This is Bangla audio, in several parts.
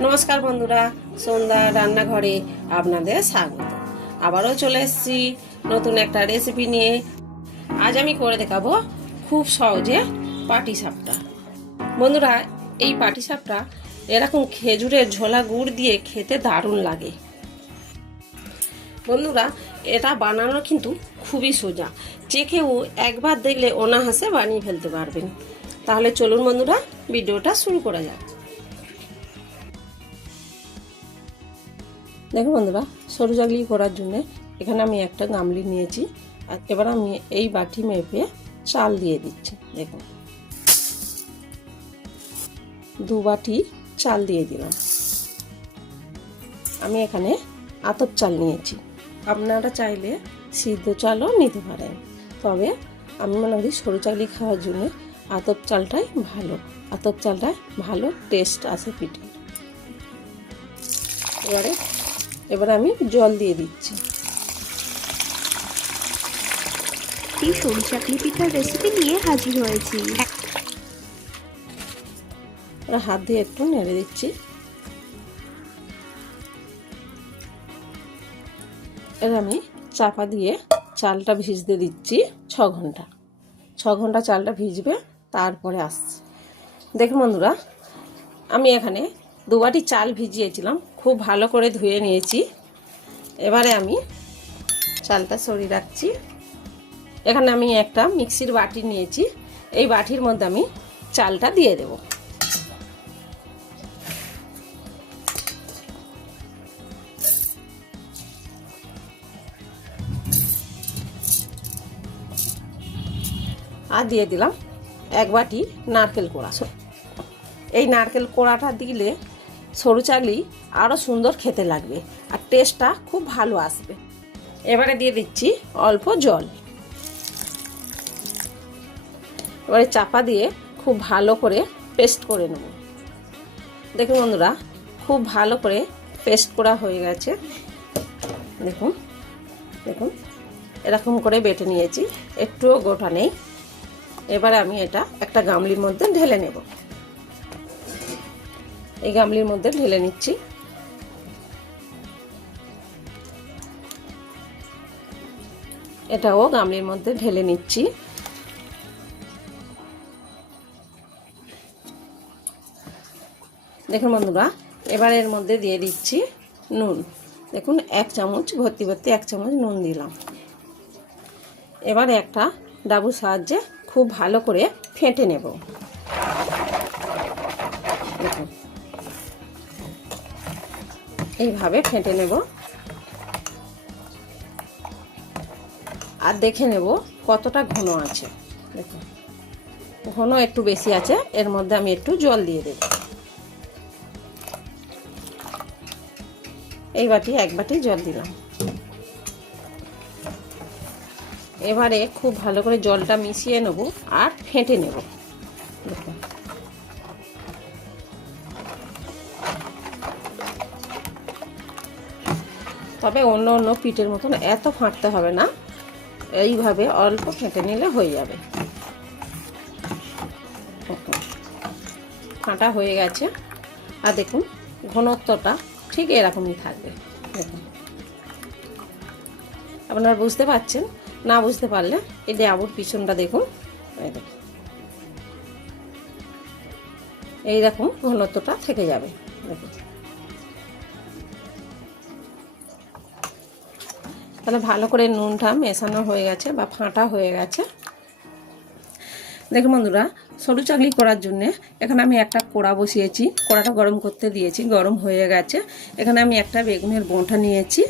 নমস্কার বন্ধুরা, সন্ধ্যা রান্নাঘরে আপনাদের স্বাগত। আবারও চলে এসেছি নতুন একটা রেসিপি নিয়ে। আজ আমি করে দেখাবো খুব সহজে পাটি সাপটা বন্ধুরা, এই পাটি সাপটা এরকম খেজুরের ঝোলা গুড় দিয়ে খেতে দারুণ লাগে। বন্ধুরা, এটা বানানো কিন্তু খুবই সোজা। যে কেউ একবার দেখলে অনাহাসে বানিয়ে ফেলতে পারবেন। তাহলে চলুন বন্ধুরা, ভিডিওটা শুরু করা যাক। দেখুন বন্ধুরা, সরু চাকলি করার জন্যে এখানে আমি একটা গামলি নিয়েছি আর এবার আমি এই বাটি মেপে চাল দিয়ে দিচ্ছি দেখুন দু বাটি চাল দিয়ে দিলাম। আমি এখানে আতপ চাল নিয়েছি। আপনারা চাইলে সিদ্ধ চালও নিতে পারেন, তবে আমি মনে করি সরু চাকলি খাওয়ার জন্য আতপ চালটাই ভালো। আতপ চালটায় ভালো টেস্ট আসে পিঠে। এবারে এবারে আমি জল দিয়ে দিচ্ছি। একটি সরু চাকলি পিঠার রেসিপি নিয়ে হাজির হয়েছি। হাত দিয়ে একটু নেড়ে দিচ্ছি। এবার আমি চাপা দিয়ে চালটা ভিজতে দিচ্ছি ছ ঘণ্টা। ছ ঘণ্টা চালটা ভিজবে তারপরে আসছে। দেখুন বন্ধুরা আমি এখানে দুবাটি চাল ভিজিয়েছিলাম। খুব ভালো করে ধুয়ে নিয়েছি। এবারে আমি চালটা সরিয়ে রাখছি। এখানে আমি একটা মিক্সির বাটি নিয়েছি। এই বাটির মধ্যে আমি চালটা দিয়ে দেবো। আর দিয়ে দিলাম এক বাটি নারকেল কোড়া। এই নারকেল কোড়াটা দিলে সরু চাকলি আরও সুন্দর খেতে লাগবে। আর টেস্টটা খুব ভালো আসবে। এবারে দিয়ে দিচ্ছি অল্প জল। এবারে চাপা দিয়ে খুব ভালো করে পেস্ট করে নেব। দেখুন বন্ধুরা, খুব ভালো করে পেস্ট করা হয়ে গেছে। দেখুন দেখুন, এরকম করে বেটে নিয়েছি। একটুও গোটা নেই। এবারে আমি এটা একটা গামলির মধ্যে ঢেলে নেব। এই গামলির মধ্যে ঢেলে নিচ্ছি। এটাও গামলির মধ্যে ঢেলে নিচ্ছি। দেখুন বন্ধুরা, এবার এর মধ্যে দিয়ে দিচ্ছি নুন। দেখুন, এক চামচ, ভর্তি ভর্তি এক চামচ নুন দিলাম। এবার একটা ডাবুর সাহায্যে খুব ভালো করে ফেটে নেব। এইভাবে ফেটে নেব। আর দেখে নেব কতটা ঘন আছে। দেখুন। ঘন একটু বেশি আছে, এর মধ্যে আমি একটু জল দিয়ে দেব। এই বাটি এক বাটি জল দিলাম। এবারে খুব ভালো করে জলটা মিশিয়ে নেব আর ফেটে নেব। দেখুন। তবে অন্য অন্য পিঠের মতন এত ফাঁটতে হবে না। এইভাবে অল্প ফেটে নিলে হয়ে যাবে। ফাঁটা হয়ে গেছে। আর দেখুন, ঘনত্বটা ঠিক এরকমই থাকবে। দেখুন। আপনারা বুঝতে পারছেন? না বুঝতে পারলে এই ডাবুর পিছনটা দেখুন। এই দেখুন। এইরকম ঘনত্বটা থেকে যাবে। দেখুন। তাহলে ভালো করে নুনটা মেশানো হয়ে গেছে বা ফাঁটা হয়ে গেছে। দেখুন বন্ধুরা, সরু চাকলি করার জন্য এখানে আমি একটা কোড়া বসিয়েছি। কোড়াটা গরম করতে দিয়েছি, গরম হয়ে গেছে। এখানে আমি একটা বেগুনের বোঁটা নিয়েছি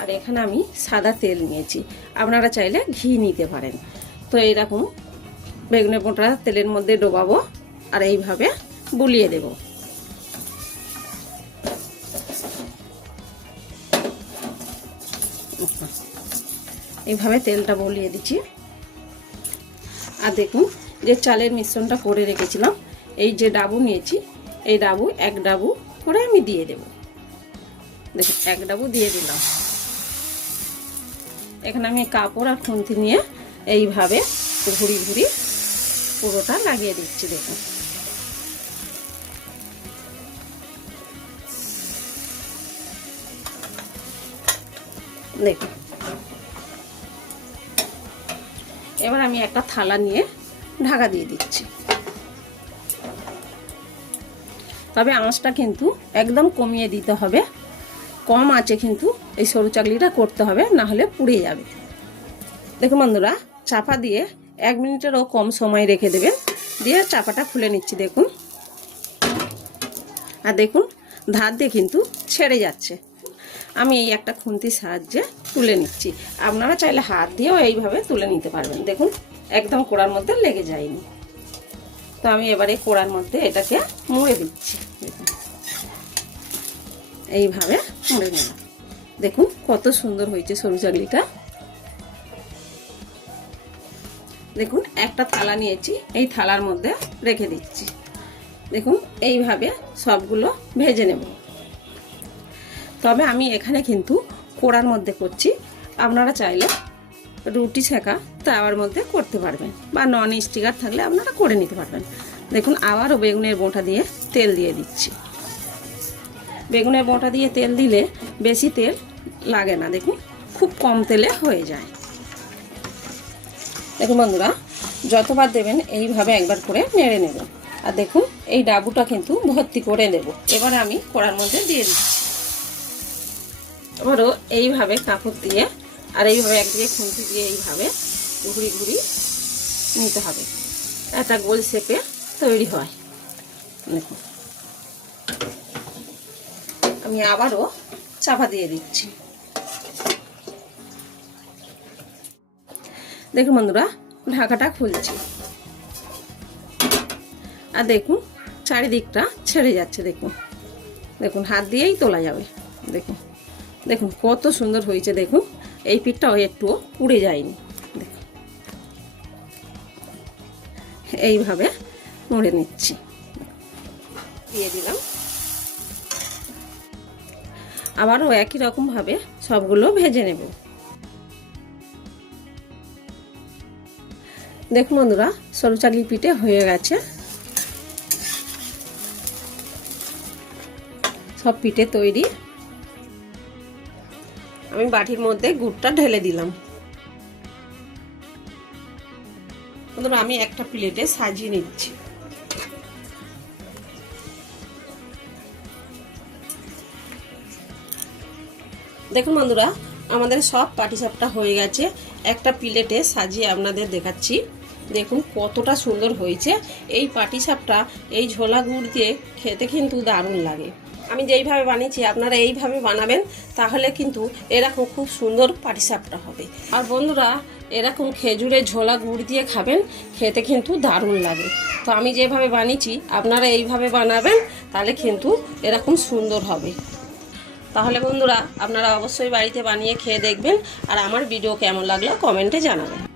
আর এখানে আমি সাদা তেল নিয়েছি। আপনারা চাইলে ঘি নিতে পারেন। তো এইরকম বেগুনের বোঁটা তেলের মধ্যে ডোবাবো আর এইভাবে বুলিয়ে দেব। এইভাবে তেলটা বলিয়ে দিচ্ছি। আর দেখুন, যে চালের মিশ্রণটা করে রেখেছিলাম, এই যে ডাবু নিয়েছি, এই ডাবু, এক ডাবু করে আমি দিয়ে দেব। দেখুন, এক ডাবু দিয়ে দিলাম। এখানে আমি কাপড় আর খুন্তি নিয়ে এইভাবে ঘুরি ঘুরি পুরোটা লাগিয়ে দিচ্ছি, দেখুন। দেখুন এবার আমি একটা থালা নিয়ে ঢাকা দিয়ে দিচ্ছি। তবে আঁচটা কিন্তু একদম কমিয়ে দিতে হবে। কম আছে কিন্তু এই সরু চাকলিটা করতে হবে, না হলে পুড়ে যাবে। দেখুন বন্ধুরা, চাপা দিয়ে এক মিনিটেরও কম সময় রেখে দেবেন। দিয়ে চাপাটা খুলে নিচ্ছি, দেখুন। আর দেখুন, ধার দিয়ে কিন্তু ছেড়ে যাচ্ছে। আমি এই একটা খুন্তির সাহায্যে তুলে নিচ্ছি। আপনারা চাইলে হাত দিয়েও এইভাবে তুলে নিতে পারবেন। দেখুন, একদম কোড়ার মধ্যে লেগে যায়নি। তো আমি এবারে কোড়ার মধ্যে এটাকে মুড়ে দিচ্ছি। দেখুন। এইভাবে মুড়ে নিলাম। দেখুন, কত সুন্দর হয়েছে সরু চাকলিটা দেখুন, একটা থালা নিয়েছি, এই থালার মধ্যে রেখে দিচ্ছি। দেখুন, এইভাবে সবগুলো ভেজে নেব। তবে আমি এখানে কিন্তু কোড়ার মধ্যে করছি। আপনারা চাইলে রুটি শেখা তাওয়ার মধ্যে করতে পারবেন বা নন স্টিকার থাকলে আপনারা করে নিতে পারবেন। দেখুন, আবারও বেগুনের বোঁটা দিয়ে তেল দিয়ে দিচ্ছি। বেগুনের বোঁটা দিয়ে তেল দিলে বেশি তেল লাগে না, দেখুন, খুব কম তেলে হয়ে যায়। দেখুন বন্ধুরা, যতবার দেবেন এইভাবে একবার করে নেড়ে নেবেন আর দেখুন, এই ডাবুটা কিন্তু ভর্তি করে দেব এবার আমি কড়ার মধ্যে দিয়ে দিচ্ছি। এবারও এইভাবে কাপড় দিয়ে, আর এইভাবে একদিকে খুন্তি দিয়ে এইভাবে ঘুরি ঘুরি নিতে হবে। একটা গোল শেপে তৈরি হয়। দেখুন আমি আবারও চাপা দিয়ে দিচ্ছি। দেখুন বন্ধুরা, ঢাকাটা খুলছি। আর দেখুন, চারিদিকটা ছেড়ে যাচ্ছে, দেখুন। দেখুন, হাত দিয়েই তোলা যাবে। দেখুন। দেখুন, কত সুন্দর হয়েছে, দেখুন। এই পিঠটাও একটুও পুড়ে যায়নি। এইভাবে মুড়ে নিচ্ছি। দিয়ে দিলাম। আবারও একই রকমভাবে সবগুলো ভেজে নেব। দেখুন বন্ধুরা সরু চাকলি পিঠে হয়ে গেছে। সব পিঠে তৈরি আমি বাটির মধ্যে গুড়টা ঢেলে দিলাম। আমি একটা প্লেটে সাজিয়ে নিচ্ছি। দেখুন বন্ধুরা, আমাদের সব পাটিসাপটা হয়ে গেছে। একটা প্লেটে সাজিয়ে আপনাদের দেখাচ্ছি। দেখুন কতটা সুন্দর হয়েছে। এই পাটিসাপটা, এই ঝোলা গুড় দিয়ে খেতে কিন্তু দারুণ লাগে। আমি যেইভাবে বানিয়েছি, আপনারা এইভাবে বানাবেন, তাহলে কিন্তু এরকম খুব সুন্দর পাটিসাপটা হবে। আর বন্ধুরা, এরকম খেজুরের ঝোলা গুড় দিয়ে খাবেন, খেতে কিন্তু দারুণ লাগে। তো আমি যেভাবে বানিয়েছি, আপনারা এইভাবে বানাবেন, তাহলে কিন্তু এরকম সুন্দর হবে। তাহলে বন্ধুরা, আপনারা অবশ্যই বাড়িতে বানিয়ে খেয়ে দেখবেন, আর আমার ভিডিও কেমন লাগল কমেন্টে জানাবেন।